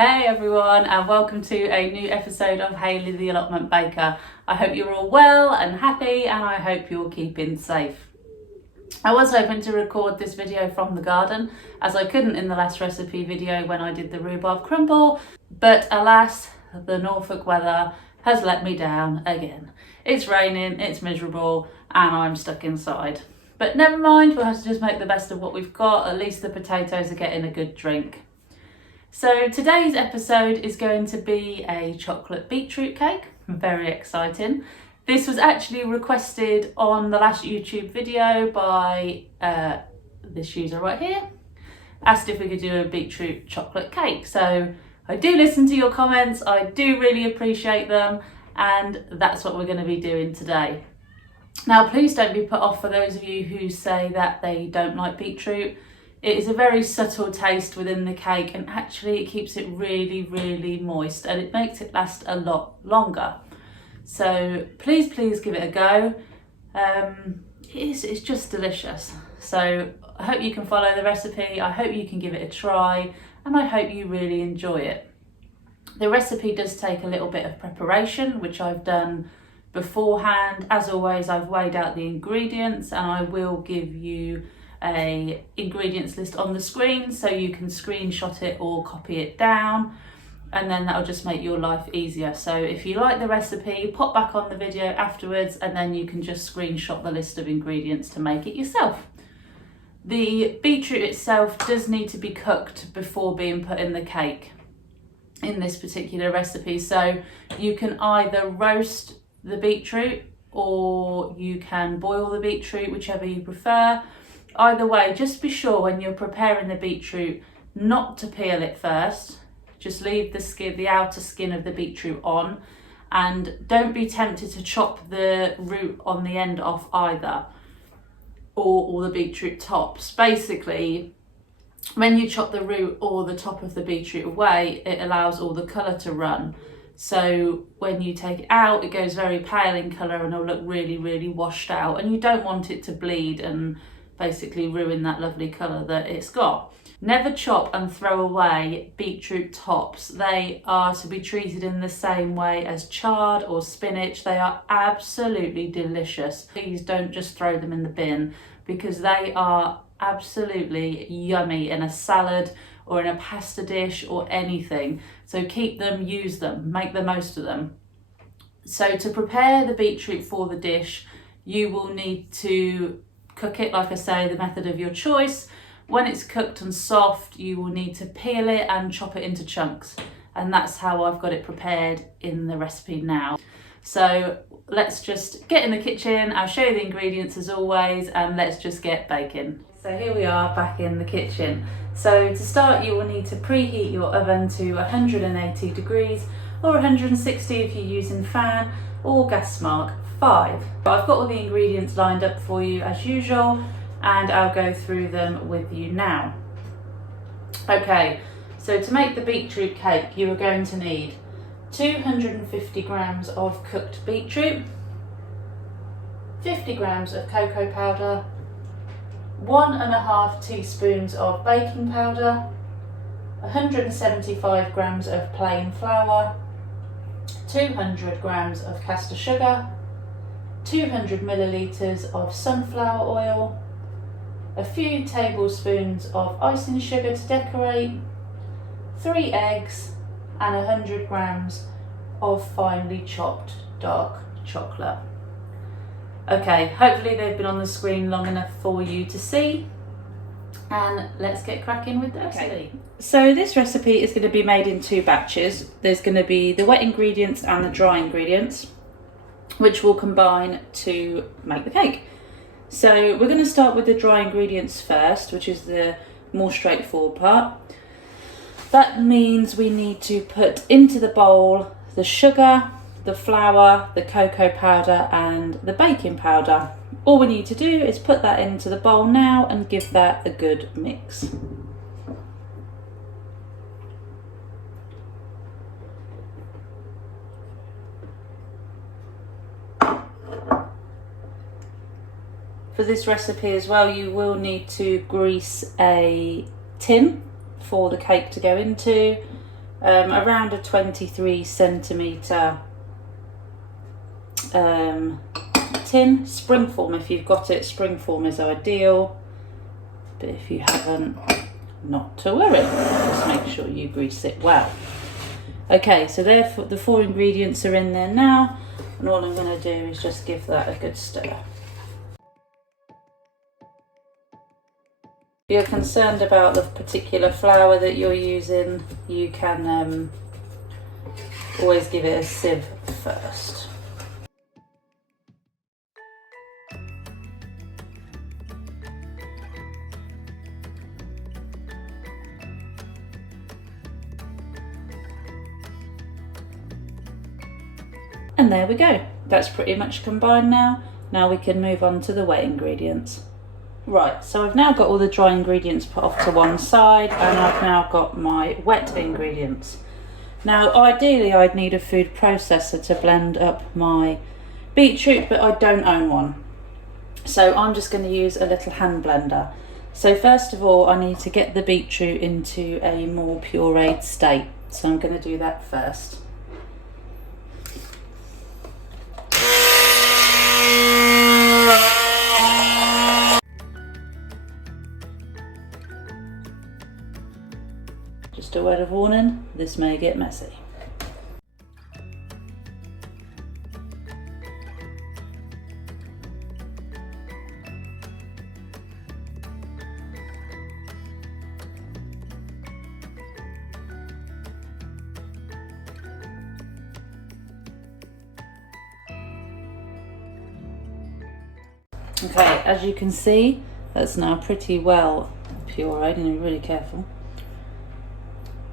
Hey everyone, and welcome to a new episode of Hayley the Allotment Baker. I hope you're all well and happy, and I hope you're keeping safe. I was hoping to record this video from the garden, as I couldn't in the last recipe video when I did the rhubarb crumble, but alas, the Norfolk weather has let me down again. It's raining, it's miserable, and I'm stuck inside. But never mind, we'll have to just make the best of what we've got. At least the potatoes are getting a good drink. So today's episode is going to be a chocolate beetroot cake. Very exciting. This was actually requested on the last YouTube video by this user right here. Asked if we could do a beetroot chocolate cake. So I do listen to your comments, I do really appreciate them, and that's what we're going to be doing today. Now please don't be put off for those of you who say that they don't like beetroot. It is a very subtle taste within the cake, and actually it keeps it really moist, and it makes it last a lot longer. So please give it a go. It's just delicious. So I hope you can follow the recipe, I hope you can give it a try, and I hope you really enjoy it. The recipe does take a little bit of preparation, which I've done beforehand. As always, I've weighed out the ingredients, and I will give you a ingredients list on the screen so you can screenshot it or copy it down, and then that'll just make your life easier. So if you like the recipe, pop back on the video afterwards, and then you can just screenshot the list of ingredients to make it yourself. The beetroot itself does need to be cooked before being put in the cake in this particular recipe. So you can either roast the beetroot or you can boil the beetroot, whichever you prefer. Either way, just be sure when you're preparing the beetroot not to peel it first. Just leave the skin, the outer skin of the beetroot on, and don't be tempted to chop the root on the end off either, or the beetroot tops. Basically, when you chop the root or the top of the beetroot away, it allows all the colour to run. So when you take it out, it goes very pale in colour and it'll look really washed out, and you don't want it to bleed and basically ruin that lovely colour that it's got. Never chop and throw away beetroot tops. They are to be treated in the same way as chard or spinach. They are absolutely delicious. Please don't just throw them in the bin, because they are absolutely yummy in a salad or in a pasta dish or anything. So keep them, use them, make the most of them. So to prepare the beetroot for the dish, you will need to cook it, like I say, the method of your choice. When it's cooked and soft, you will need to peel it and chop it into chunks. And that's how I've got it prepared in the recipe now. So let's just get in the kitchen. I'll show you the ingredients as always, and let's just get baking. So here we are back in the kitchen. So to start, you will need to preheat your oven to 180 degrees or 160 if you're using fan, or gas mark 5. I've got all the ingredients lined up for you as usual, and I'll go through them with you now. Okay, so to make the beetroot cake, you are going to need 250 grams of cooked beetroot, 50 grams of cocoa powder, 1.5 teaspoons of baking powder, 175 grams of plain flour, 200 grams of caster sugar, 200 millilitres of sunflower oil, a few tablespoons of icing sugar to decorate, 3 eggs, and 100 grams of finely chopped dark chocolate. Okay, hopefully they've been on the screen long enough for you to see, and let's get cracking with the recipe. Okay. So this recipe is going to be made in 2 batches. There's going to be the wet ingredients and the dry ingredients, which will combine to make the cake. So we're going to start with the dry ingredients first, which is the more straightforward part. That means we need to put into the bowl the sugar, the flour, the cocoa powder and the baking powder. All we need to do is put that into the bowl now and give that a good mix. For this recipe as well, you will need to grease a tin for the cake to go into. around a 23 centimetre tin. Springform, if you've got it, springform is ideal, but if you haven't, not to worry, just make sure you grease it well. Okay, so therefore the 4 ingredients are in there now, and all I'm going to do is just give that a good stir. If you're concerned about the particular flour that you're using, you can always give it a sieve first. And there we go, that's pretty much combined now. Now we can move on to the wet ingredients. Right, so I've now got all the dry ingredients put off to one side, and I've now got my wet ingredients. Now ideally I'd need a food processor to blend up my beetroot, but I don't own one. So I'm just going to use a little hand blender. So first of all I need to get the beetroot into a more pureed state. So I'm going to do that first. Just a word of warning, this may get messy. Okay, as you can see, that's now pretty well pureed, and be really careful.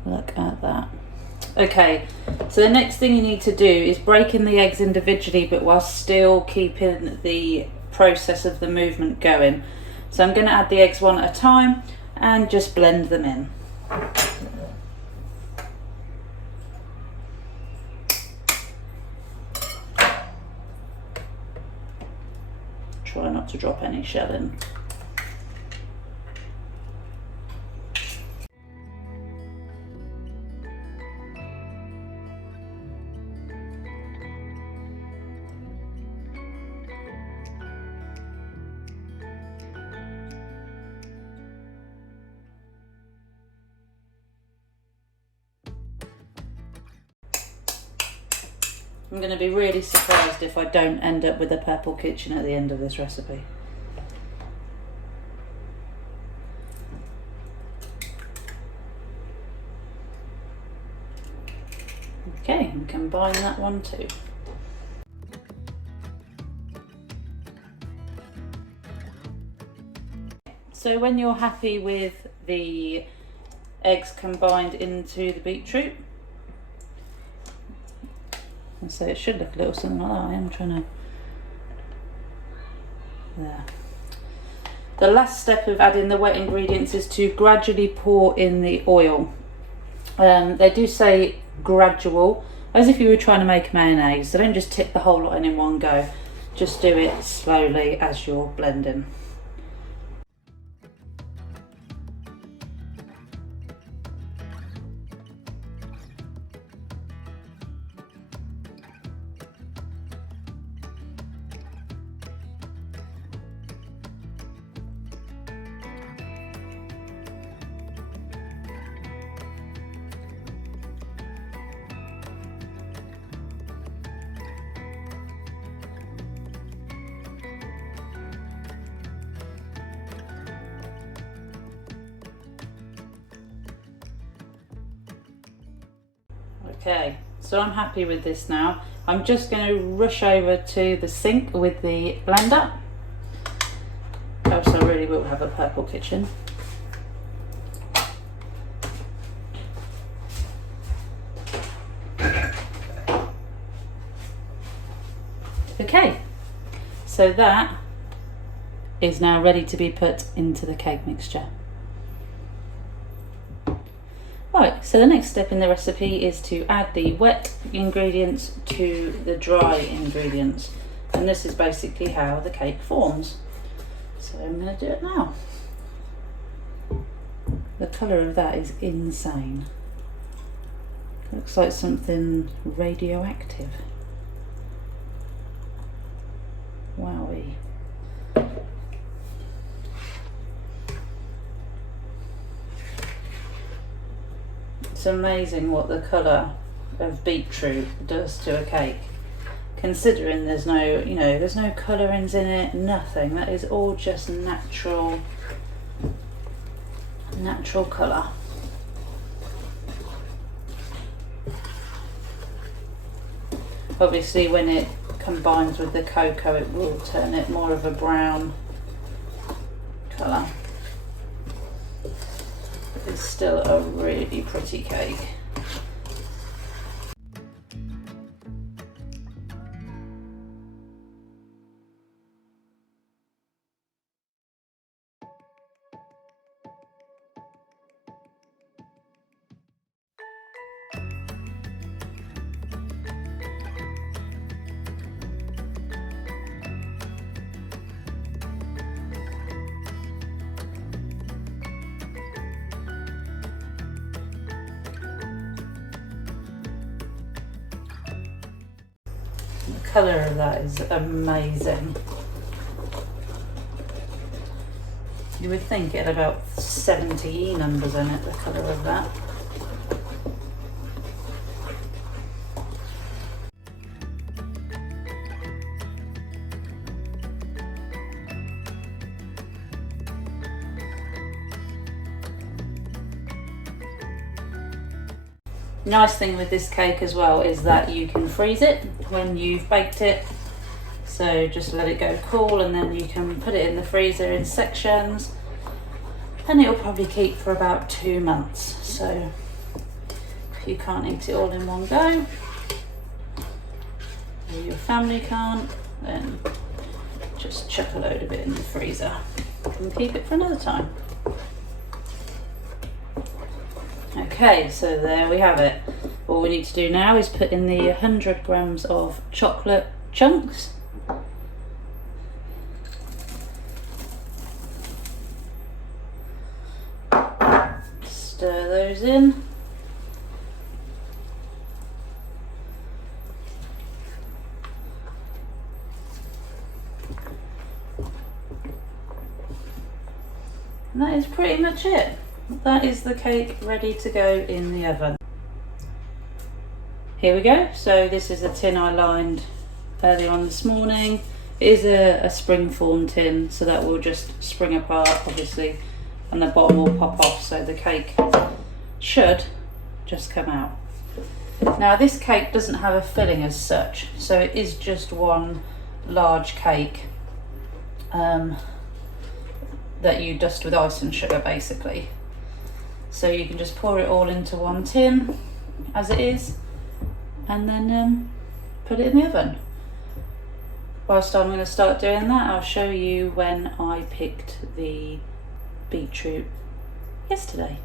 Look at that. Okay, so the next thing you need to do is break in the eggs individually, but while still keeping the process of the movement going. So I'm going to add the eggs one at a time and just blend them in. Try not to drop any shell in. I'm going to be really surprised if I don't end up with a purple kitchen at the end of this recipe. Okay, and combine that one too. So when you're happy with the eggs combined into the beetroot, and so it should look a little something like that. I am trying to, there. The last step of adding the wet ingredients is to gradually pour in the oil. They do say gradual, as if you were trying to make mayonnaise. So don't just tip the whole lot in one go. Just do it slowly as you're blending. Okay, so I'm happy with this now. I'm just going to rush over to the sink with the blender, else I really will have a purple kitchen. Okay, so that is now ready to be put into the cake mixture. Right, so the next step in the recipe is to add the wet ingredients to the dry ingredients, and this is basically how the cake forms. So I'm going to do it now. The colour of that is insane. Looks like something radioactive. Wowie. It's amazing what the colour of beetroot does to a cake. Considering there's no, there's no colourings in it, nothing. That is all just natural colour. Obviously when it combines with the cocoa it will turn it more of a brown colour. It's still a really pretty cake. The colour of that is amazing. You would think it had about 70 E numbers in it, the colour of that. Nice thing with this cake as well is that you can freeze it when you've baked it. So just let it go cool and then you can put it in the freezer in sections and it'll probably keep for about 2 months. So if you can't eat it all in one go, or your family can't, then just chuck a load of it in the freezer and keep it for another time. Okay, so there we have it. All we need to do now is put in the 100 grams of chocolate chunks. Stir those in. And that is pretty much it. That is the cake ready to go in the oven. Here we go. So this is a tin I lined earlier on this morning. It is a spring form tin, so that will just spring apart obviously and the bottom will pop off, so the cake should just come out. Now this cake doesn't have a filling as such, so it is just one large cake that you dust with ice and sugar basically. So you can just pour it all into one tin as it is and then put it in the oven. Whilst I'm going to start doing that, I'll show you when I picked the beetroot yesterday.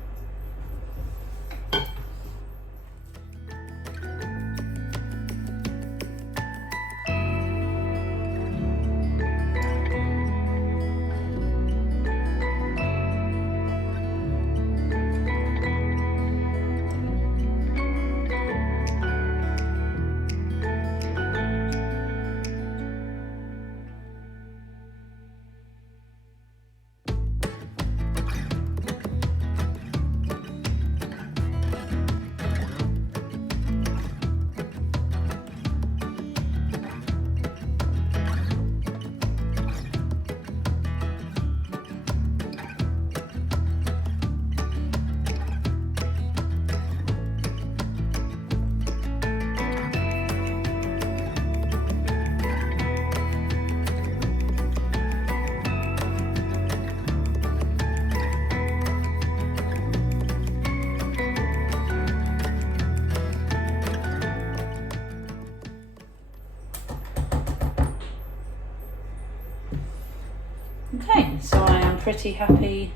Okay, so I am pretty happy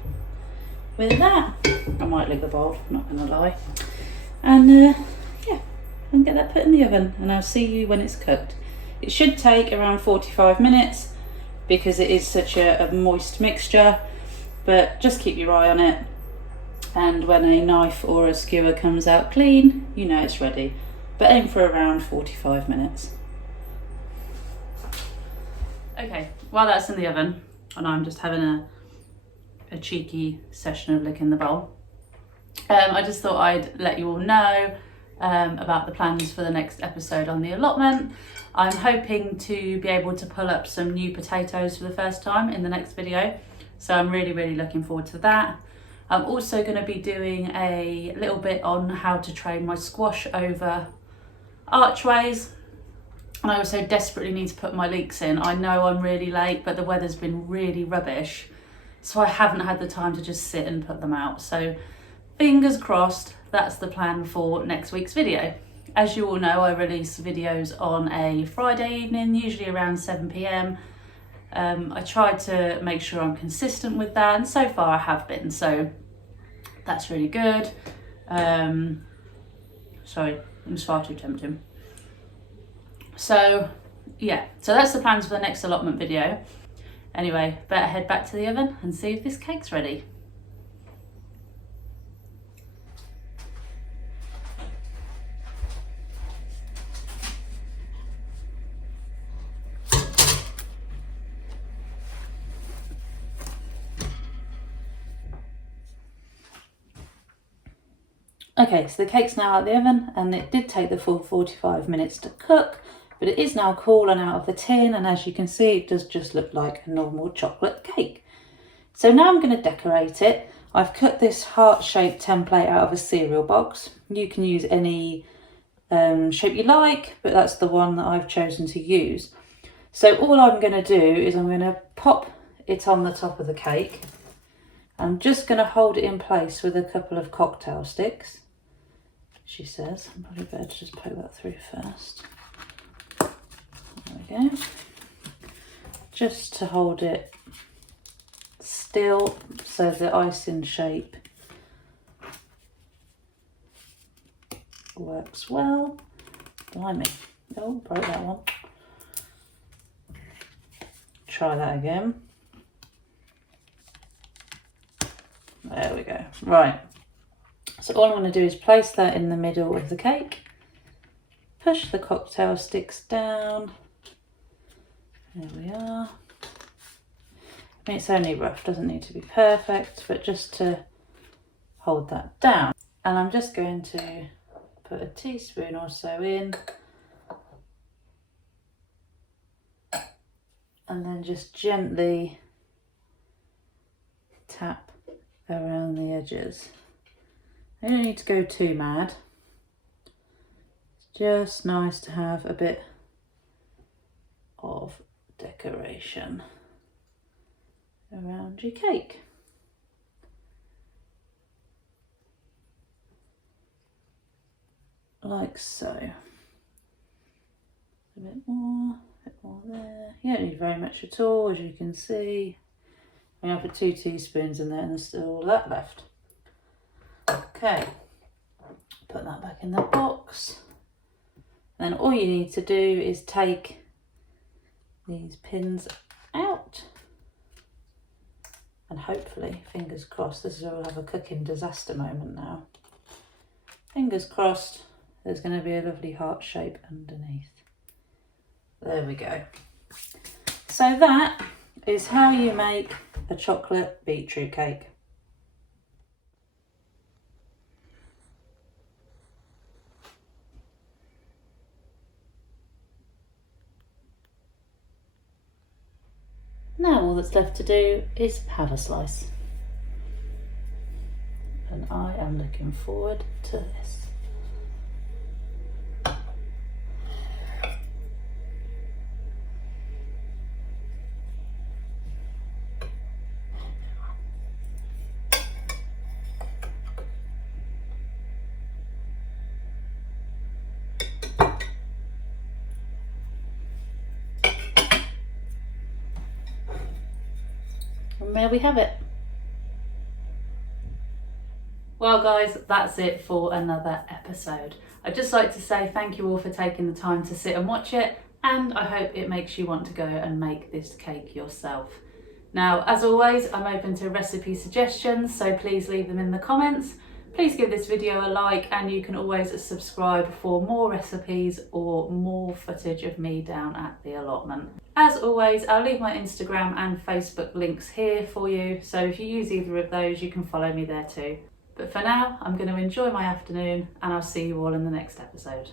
with that. I might lick the bowl, not gonna lie. And yeah, and get that put in the oven and I'll see you when it's cooked. It should take around 45 minutes because it is such a moist mixture, but just keep your eye on it And when a knife or a skewer comes out clean, you know it's ready. But aim for around 45 minutes. Okay, while that's in the oven, and I'm just having a cheeky session of licking the bowl, I just thought I'd let you all know about the plans for the next episode on the allotment. I'm hoping to be able to pull up some new potatoes for the first time in the next video, so I'm really looking forward to that. I'm also going to be doing a little bit on how to train my squash over archways, and I also desperately need to put my leeks in. I know I'm really late, but the weather's been really rubbish, so I haven't had the time to just sit and put them out. So fingers crossed, that's the plan for next week's video. As you all know, I release videos on a Friday evening, usually around 7 p.m. I try to make sure I'm consistent with that, and so far I have been, so that's really good. Sorry, it was far too tempting. So yeah, so that's the plans for the next allotment video. Anyway, better head back to the oven and see if this cake's ready. Okay, so the cake's now out of the oven, and it did take the full 45 minutes to cook, but it is now cool and out of the tin, and as you can see, it does just look like a normal chocolate cake. So now I'm going to decorate it. I've cut this heart-shaped template out of a cereal box. You can use any shape you like, but that's the one that I've chosen to use. So all I'm going to do is I'm going to pop it on the top of the cake. I'm just going to hold it in place with a couple of cocktail sticks. She says, I'm probably better to just poke that through first. There we go. Just to hold it still so the icing shape works well. Blimey. Oh, broke that one. Try that again. There we go. Right. So all I'm going to do is place that in the middle of the cake. Push the cocktail sticks down. There we are. I mean, it's only rough, doesn't need to be perfect, but just to hold that down. And I'm just going to put a teaspoon or so in. And then just gently tap around the edges. You don't need to go too mad. It's just nice to have a bit of decoration around your cake. Like so. A bit more there. You don't need very much at all, as you can see. I put 2 teaspoons in there and there's still all that left. Okay, put that back in the box. Then all you need to do is take these pins out, and hopefully, fingers crossed, this is where we'll have a cooking disaster moment now. Fingers crossed, there's going to be a lovely heart shape underneath. There we go. So that is how you make a chocolate beetroot cake. Now all that's left to do is have a slice. And I am looking forward to this. And there we have it. Well guys, that's it for another episode. I'd just like to say thank you all for taking the time to sit and watch it, and I hope it makes you want to go and make this cake yourself. Now, as always, I'm open to recipe suggestions, so please leave them in the comments. Please give this video a like, and you can always subscribe for more recipes or more footage of me down at the allotment. As always, I'll leave my Instagram and Facebook links here for you, so if you use either of those, you can follow me there too. But for now, I'm going to enjoy my afternoon, and I'll see you all in the next episode.